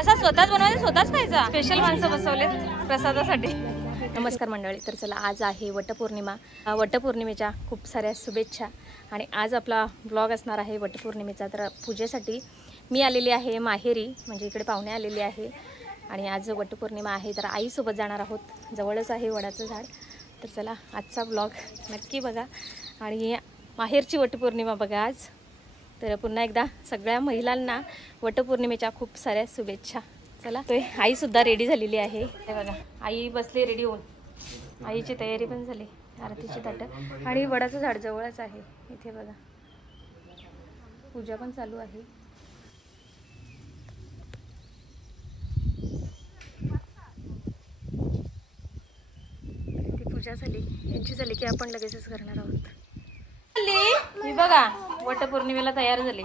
प्रसाद स्वतःच बनवायचा, स्वतःच खायचा. स्पेशल माणसं बसवले प्रसादासाठी. नमस्कार मंडळी, तर चला आज आहे वटपौर्णिमा. वटपौर्णिमेच्या खूप साऱ्या शुभेच्छा. आणि आज आपला ब्लॉग असणार आहे वटपौर्णिमेचा. तर पूजेसाठी मी आलेली आहे माहेरी, म्हणजे इकडे पाहुणे आलेले आहे. आणि आज वटपौर्णिमा आहे, तर आईसोबत जाणार आहोत. जवळच आहे वडाचं झाड. तर चला आजचा ब्लॉग नक्की बघा आणि माहेरची वटपौर्णिमा बघा आज. तर पुन्हा एकदा सगळ्या महिलांना वटपौर्णिमेच्या खूप साऱ्या शुभेच्छा. चला, तो आईसुद्धा रेडी झालेली आहे. हे बघा, आई बसली रेडी होऊन. आईची तयारी पण झाली, आरतीची ताटं. आणि वडाचं झाड जवळच आहे. इथे बघा पूजा पण चालू आहे. ती पूजा झाली, यांची झाली की आपण लगेचच करणार आहोत. मी बघा वटपौर्णिमेला तयार झाली.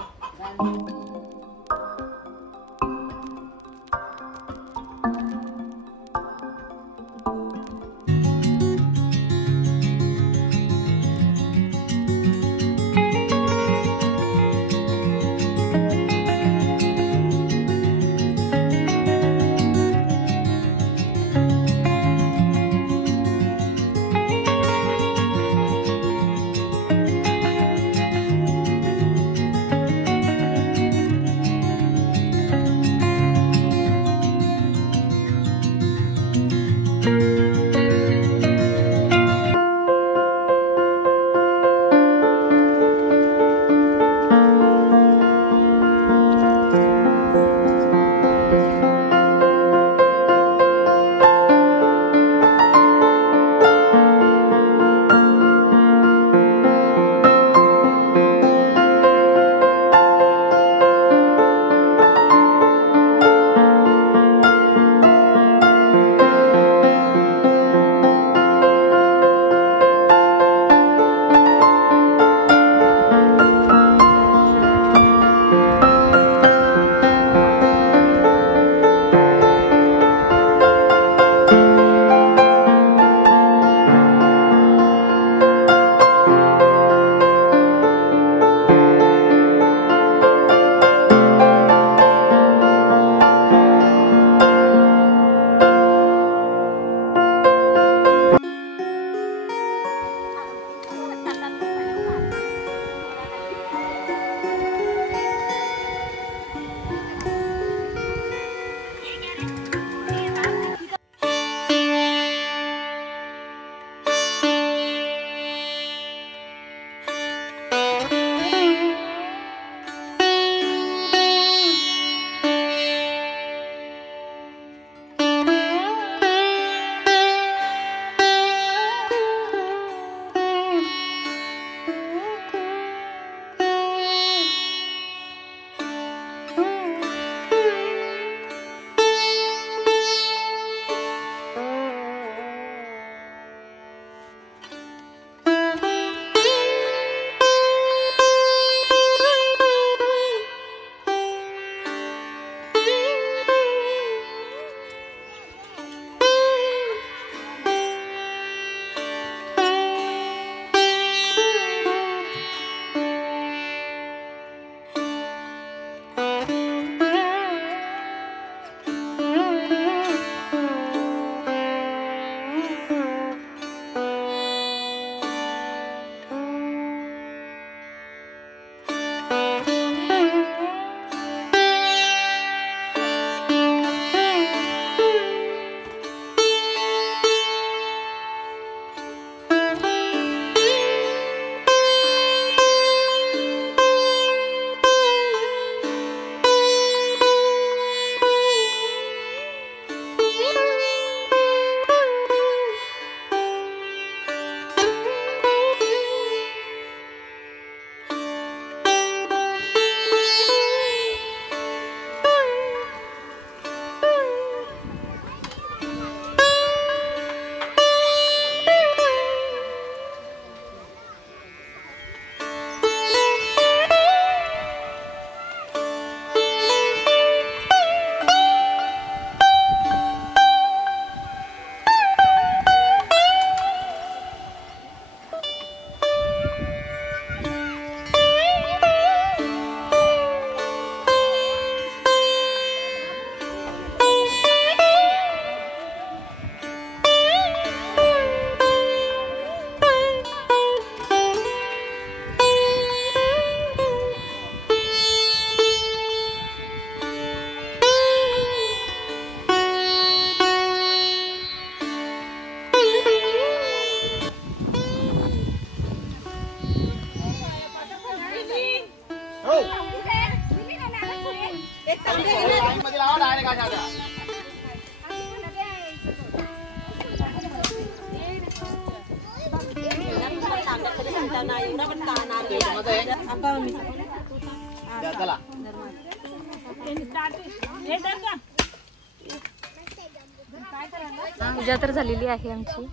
पूजा तर झालेली आहे आमची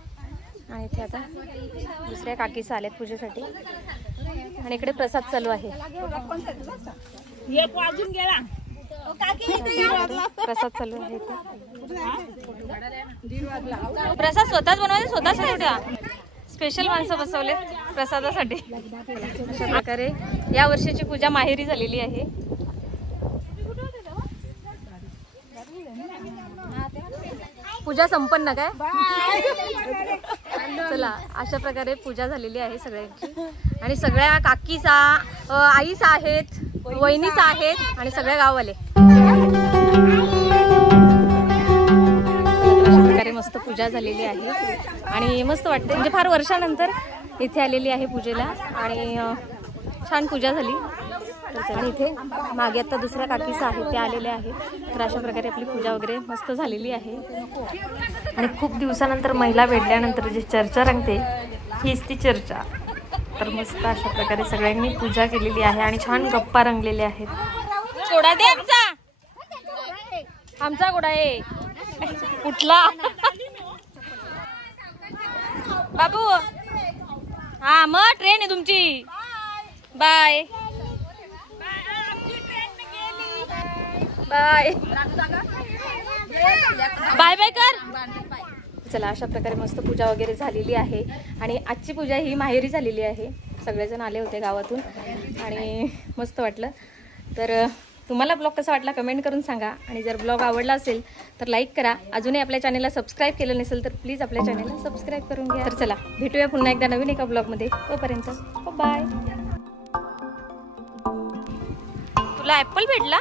आणि इथे आता दुसऱ्या काकीस आल्यात पूजेसाठी आणि इकडे प्रसाद चालू आहे. प्रसाद चालू आहे इथे. प्रसाद स्वतःच बनवायचे, स्वतःच ठेवत्या. स्पेशल माणसं बसवले प्रसादासाठी. अशा प्रकारे या वर्षीची पूजा माहेरी झालेली आहे. पूजा संपन्न काय? चला, अशा प्रकारे पूजा झालेली आहे सगळ्यांची आणि सगळ्या काकीचा आईच आहेत, वहिनीच आहेत आणि सगळ्या गाववाले. अशा प्रकारे मस्त पूजा झालेली आहे आणि मस्त वाटते. म्हणजे फार वर्षानंतर इथे आलेली आहे पूजेला आणि छान पूजा झाली. आणि इथे मागे आता दुसऱ्या काकीस आहेत त्या आलेल्या आहेत. तर अशा प्रकारे आपली पूजा वगैरे मस्त झालेली आहे आणि खूप दिवसानंतर महिला भेटल्यानंतर जी चर्चा रंगते हीच ती चर्चा. तर मस्त अशा प्रकारे सगळ्यांनी पूजा केलेली आहे आणि छान गप्पा रंगलेल्या आहेत. घोडा दे आमचा घोडा आहे कुठला बाबू? हा मग ट्रेन आहे तुमची. बाय बाय बाय बाय कर. चला, अशा प्रकारे मस्त पूजा वगैरे झालेली आहे आणि आजची पूजा ही माहेरी झालेली आहे. सगळेजण आले होते गावातून आणि मस्त वाटलं. तर तुम्हाला ब्लॉग कसा वाटला कमेंट करून सांगा आणि जर ब्लॉग आवडला असेल तर लाईक करा. अजूनही आपल्या चॅनलला सबस्क्राईब केलं नसेल तर प्लीज आपल्या चॅनलला सबस्क्राईब करून घ्या. तर चला, भेटूया पुन्हा एकदा नवीन एका ब्लॉगमध्ये. तोपर्यंत बाय. तुला ॲपल भेटला?